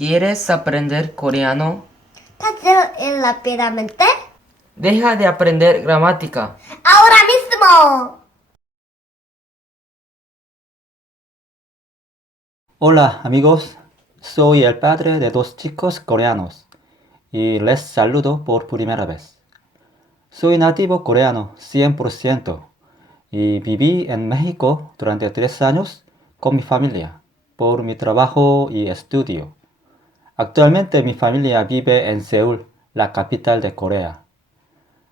¿Quieres aprender coreano? Fácil y rápidamente. Deja de aprender gramática. Ahora mismo. Hola amigos, soy el padre de dos chicos coreanos y les saludo por primera vez. Soy nativo coreano 100% y viví en México durante 3 años con mi familia por mi trabajo y estudio. Actualmente mi familia vive en Seúl, la capital de Corea.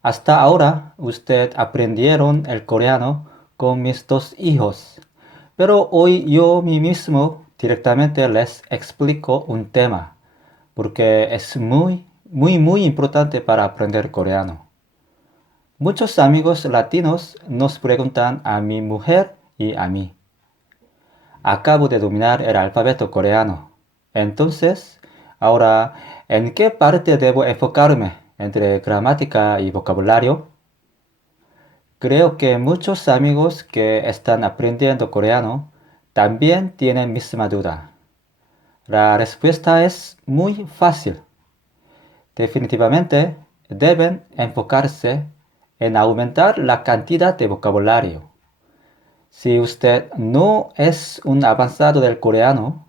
Hasta ahora usted aprendieron el coreano con mis dos hijos, pero hoy yo mismo directamente les explico un tema, porque es muy importante para aprender coreano. Muchos amigos latinos nos preguntan a mi mujer y a mí. Acabo de dominar el alfabeto coreano. Entonces, ahora, ¿en qué parte debo enfocarme entre gramática y vocabulario? Creo que muchos amigos que están aprendiendo coreano también tienen misma duda. La respuesta es muy fácil. Definitivamente deben enfocarse en aumentar la cantidad de vocabulario. Si usted no es un avanzado del coreano,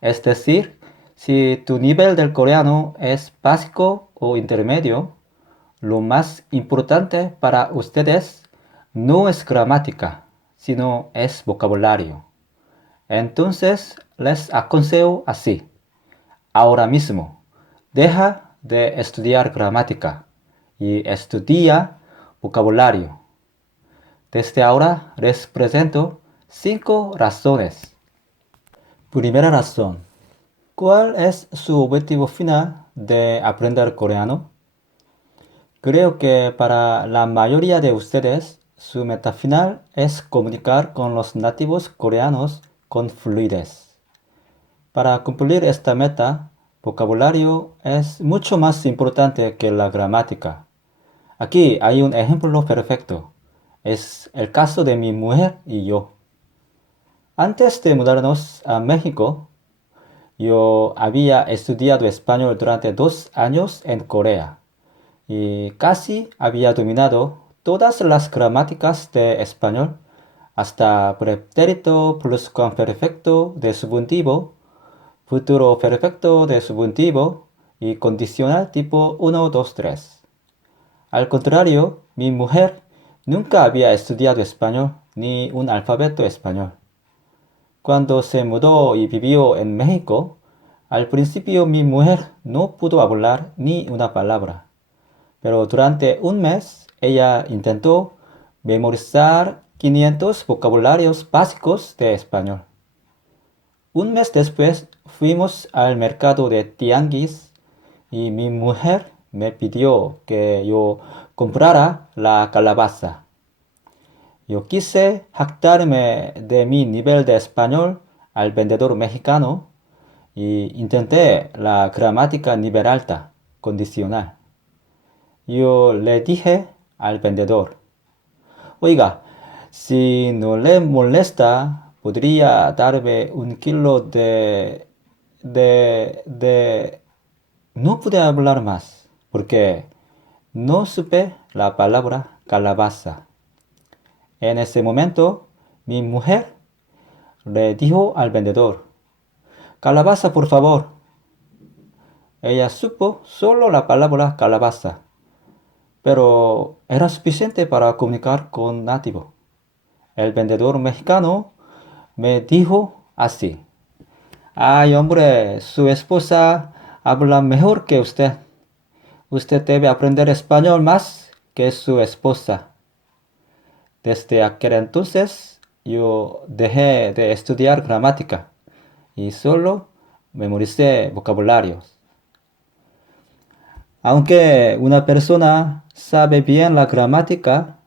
es decir, si tu nivel del coreano es básico o intermedio, lo más importante para ustedes no es gramática, sino es vocabulario. Entonces les aconsejo así. Ahora mismo, deja de estudiar gramática y estudia vocabulario. Desde ahora les presento 5 razones. Primera razón. ¿Cuál es su objetivo final de aprender coreano? Creo que para la mayoría de ustedes, su meta final es comunicar con los nativos coreanos con fluidez. Para cumplir esta meta, vocabulario es mucho más importante que la gramática. Aquí hay un ejemplo perfecto. Es el caso de mi mujer y yo. Antes de mudarnos a México, yo había estudiado español durante 2 años en Corea y casi había dominado todas las gramáticas de español, hasta pretérito pluscuamperfecto de subjuntivo, futuro perfecto de subjuntivo y condicional tipo 1, 2, 3. Al contrario, mi mujer nunca había estudiado español ni un alfabeto español. Cuando se mudó y vivió en México, al principio mi mujer no pudo hablar ni una palabra, pero durante un mes ella intentó memorizar 500 vocabularios básicos de español. Un mes después fuimos al mercado de Tianguis y mi mujer me pidió que yo comprara la calabaza. Yo quise jactarme de mi nivel de español al vendedor mexicano y intenté la gramática nivel alta, condicional. Yo le dije al vendedor, oiga, si no le molesta, podría darme 1 kilo de... No pude hablar más, porque no supe la palabra calabaza. En ese momento, mi mujer le dijo al vendedor, calabaza, por favor. Ella supo solo la palabra calabaza, pero era suficiente para comunicar con nativo. El vendedor mexicano me dijo así, ay hombre, su esposa habla mejor que usted. Usted debe aprender español más que su esposa. Desde aquel entonces yo dejé de estudiar gramática y solo memoricé vocabularios. Aunque una persona sabe bien la gramática,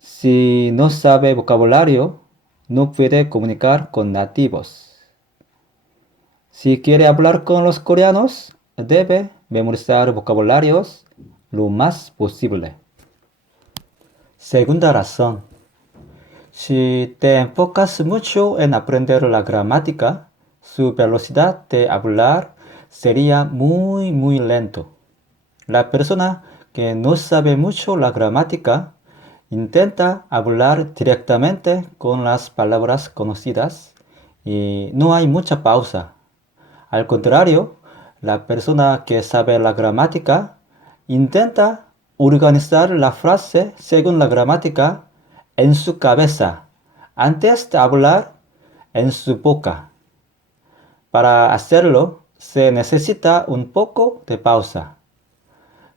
si no sabe vocabulario, no puede comunicar con nativos. Si quiere hablar con los coreanos, debe memorizar vocabularios lo más posible. Segunda razón. Si te enfocas mucho en aprender la gramática, su velocidad de hablar sería muy lento. La persona que no sabe mucho la gramática intenta hablar directamente con las palabras conocidas y no hay mucha pausa. Al contrario, la persona que sabe la gramática intenta organizar la frase según la gramática en su cabeza antes de hablar en su boca. Para hacerlo, se necesita un poco de pausa.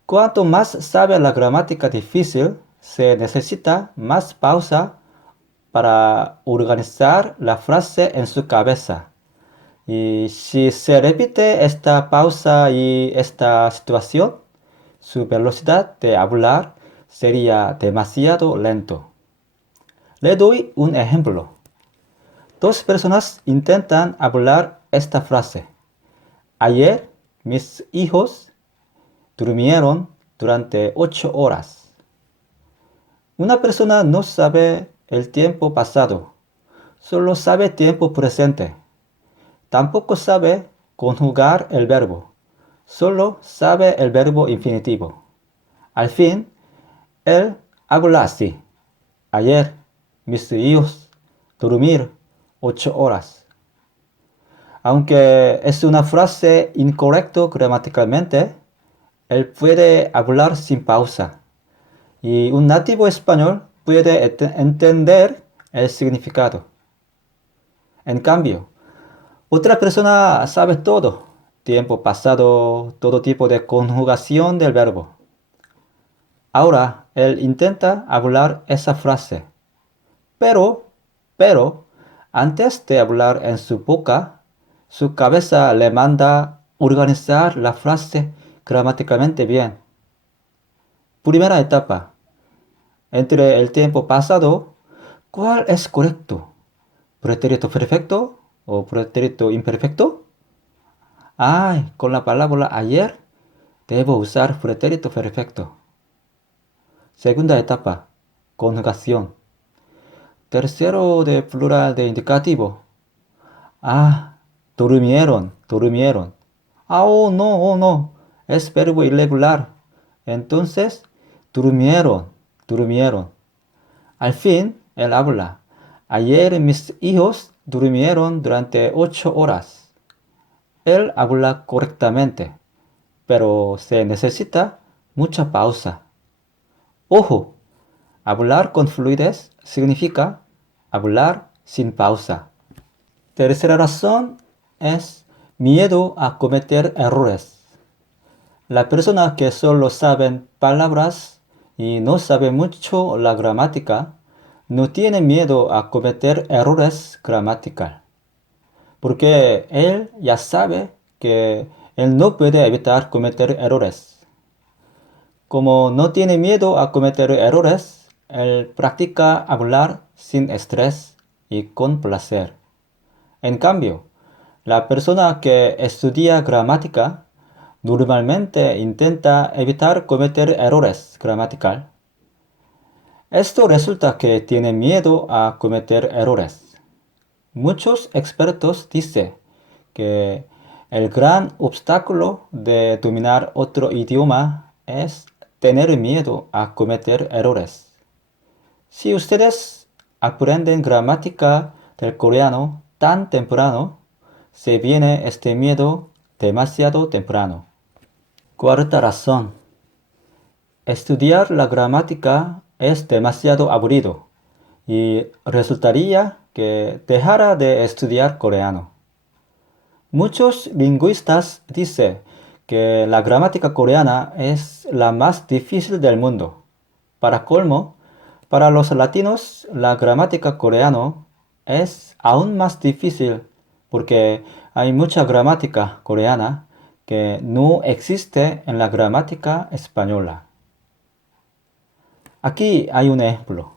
Cuanto más sabe la gramática difícil, se necesita más pausa para organizar la frase en su cabeza. Y si se repite esta pausa y esta situación, su velocidad de hablar sería demasiado lento. Le doy un ejemplo. Dos personas intentan hablar esta frase. Ayer mis hijos durmieron durante 8 horas. Una persona no sabe el tiempo pasado, solo sabe tiempo presente. Tampoco sabe conjugar el verbo, solo sabe el verbo infinitivo. Al fin, él habla así. Ayer mis hijos durmieron 8 horas. Aunque es una frase incorrecta gramaticalmente, él puede hablar sin pausa. Y un nativo español puede entender el significado. En cambio, otra persona sabe todo, tiempo pasado, todo tipo de conjugación del verbo. Ahora, él intenta hablar esa frase. Pero, antes de hablar en su boca, su cabeza le manda organizar la frase gramaticalmente bien. Primera etapa. Entre el tiempo pasado, ¿cuál es correcto? ¿Pretérito perfecto o pretérito imperfecto? Ay, con la palabra ayer debo usar pretérito perfecto. Segunda etapa. Conjugación. Tercero de plural de indicativo. Ah, durmieron. Ah, oh no, es verbo irregular. Entonces, durmieron. Al fin, él habla. Ayer mis hijos durmieron durante 8 horas. Él habla correctamente, pero se necesita mucha pausa. Ojo, hablar con fluidez significa hablar sin pausa. Tercera razón es miedo a cometer errores. La persona que solo sabe palabras y no sabe mucho la gramática no tiene miedo a cometer errores gramaticales, porque él ya sabe que él no puede evitar cometer errores. Como no tiene miedo a cometer errores, él practica hablar sin estrés y con placer. En cambio, la persona que estudia gramática normalmente intenta evitar cometer errores gramaticales. Esto resulta que tiene miedo a cometer errores. Muchos expertos dicen que el gran obstáculo de dominar otro idioma es tener miedo a cometer errores. Si ustedes aprenden gramática del coreano tan temprano, se viene este miedo demasiado temprano. Cuarta razón. Estudiar la gramática es demasiado aburrido y resultaría que dejara de estudiar coreano. Muchos lingüistas dicen que la gramática coreana es la más difícil del mundo. Para colmo, para los latinos la gramática coreana es aún más difícil porque hay mucha gramática coreana que no existe en la gramática española. Aquí hay un ejemplo.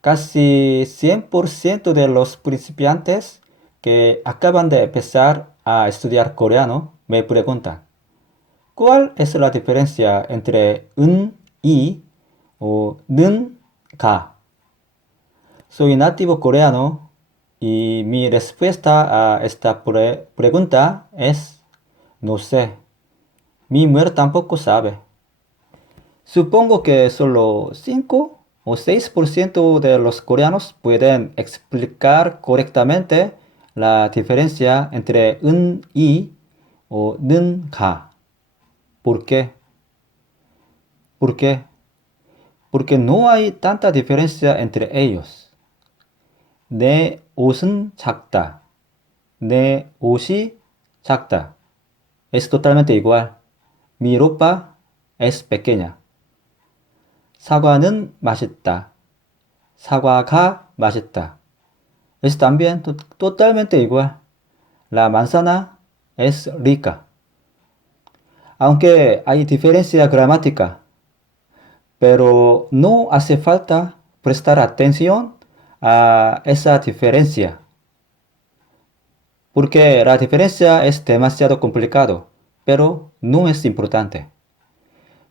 Casi 100% de los principiantes que acaban de empezar a estudiar coreano me preguntan, ¿cuál es la diferencia entre un, y o 는, 가? Soy nativo coreano y mi respuesta a esta pregunta es No sé. Mi mujer tampoco sabe. Supongo que solo 5 o 6% de los coreanos pueden explicar correctamente la diferencia entre un y o 는 ga. ¿Por qué? ¿Por qué? Porque no hay tanta diferencia entre ellos. 내 옷은 작다. 내 옷이 작다. Es totalmente igual. Mi ropa es pequeña. 사과는 맛있다. 사과가 맛있다. Es también totalmente igual. La manzana es rica. Aunque hay diferencia gramática, pero no hace falta prestar atención a esa diferencia, porque la diferencia es demasiado complicado, pero no es importante.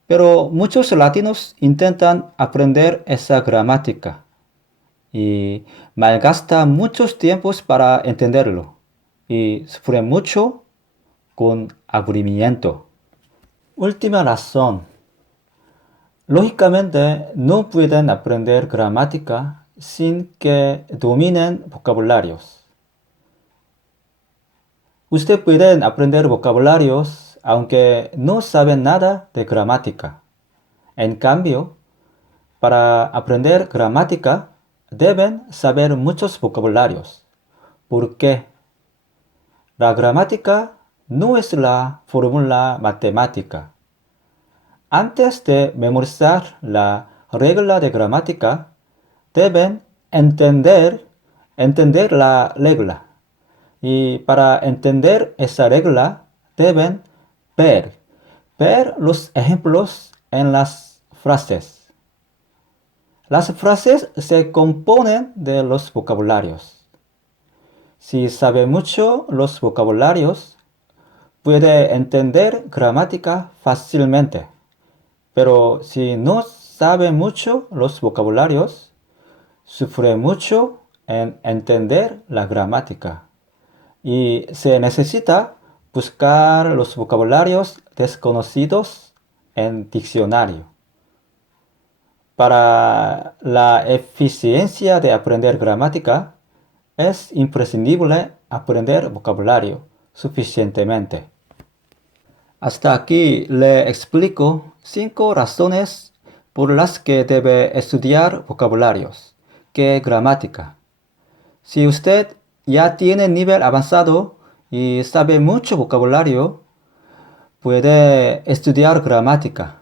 Pero muchos latinos intentan aprender esa gramática y malgastan muchos tiempos para entenderlo y sufren mucho con aburrimiento. Última razón. Lógicamente no pueden aprender gramática sin que dominen vocabularios. Usted pueden aprender vocabularios aunque no saben nada de gramática. En cambio, para aprender gramática deben saber muchos vocabularios. ¿Por qué? La gramática no es la fórmula matemática. Antes de memorizar la regla de gramática, deben entender la regla. Y para entender esa regla, deben ver los ejemplos en las frases. Las frases se componen de los vocabularios. Si sabe mucho los vocabularios, puede entender gramática fácilmente. Pero si no sabe mucho los vocabularios, sufre mucho en entender la gramática. Y se necesita buscar los vocabularios desconocidos en diccionario. Para la eficiencia de aprender gramática, es imprescindible aprender vocabulario suficientemente. Hasta aquí le explico 5 razones por las que debe estudiar vocabularios que gramática. Si usted ya tiene nivel avanzado y sabe mucho vocabulario, puede estudiar gramática.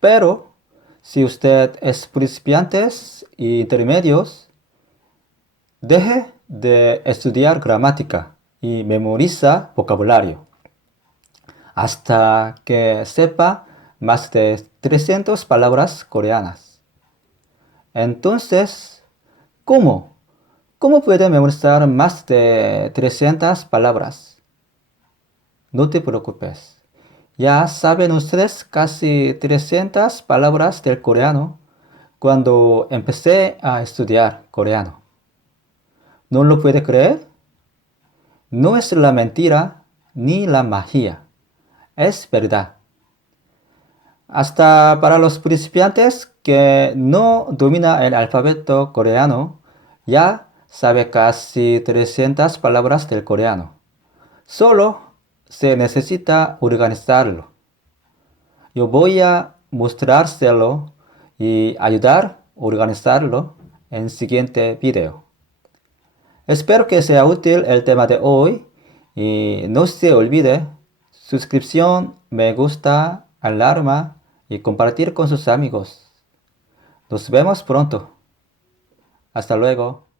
Pero si usted es principiante y intermedios, deje de estudiar gramática y memoriza vocabulario hasta que sepa más de 300 palabras coreanas. Entonces, ¿cómo? ¿Cómo puede memorizar más de 300 palabras? No te preocupes. Ya saben ustedes casi 300 palabras del coreano cuando empecé a estudiar coreano. ¿No lo puede creer? No es la mentira ni la magia. Es verdad. Hasta para los principiantes que no domina el alfabeto coreano, ya sabe casi 300 palabras del coreano. Solo se necesita organizarlo. Yo voy a mostrárselo y ayudar a organizarlo en el siguiente video. Espero que sea útil el tema de hoy y no se olvide suscripción, me gusta, alarma y compartir con sus amigos. Nos vemos pronto. Hasta luego.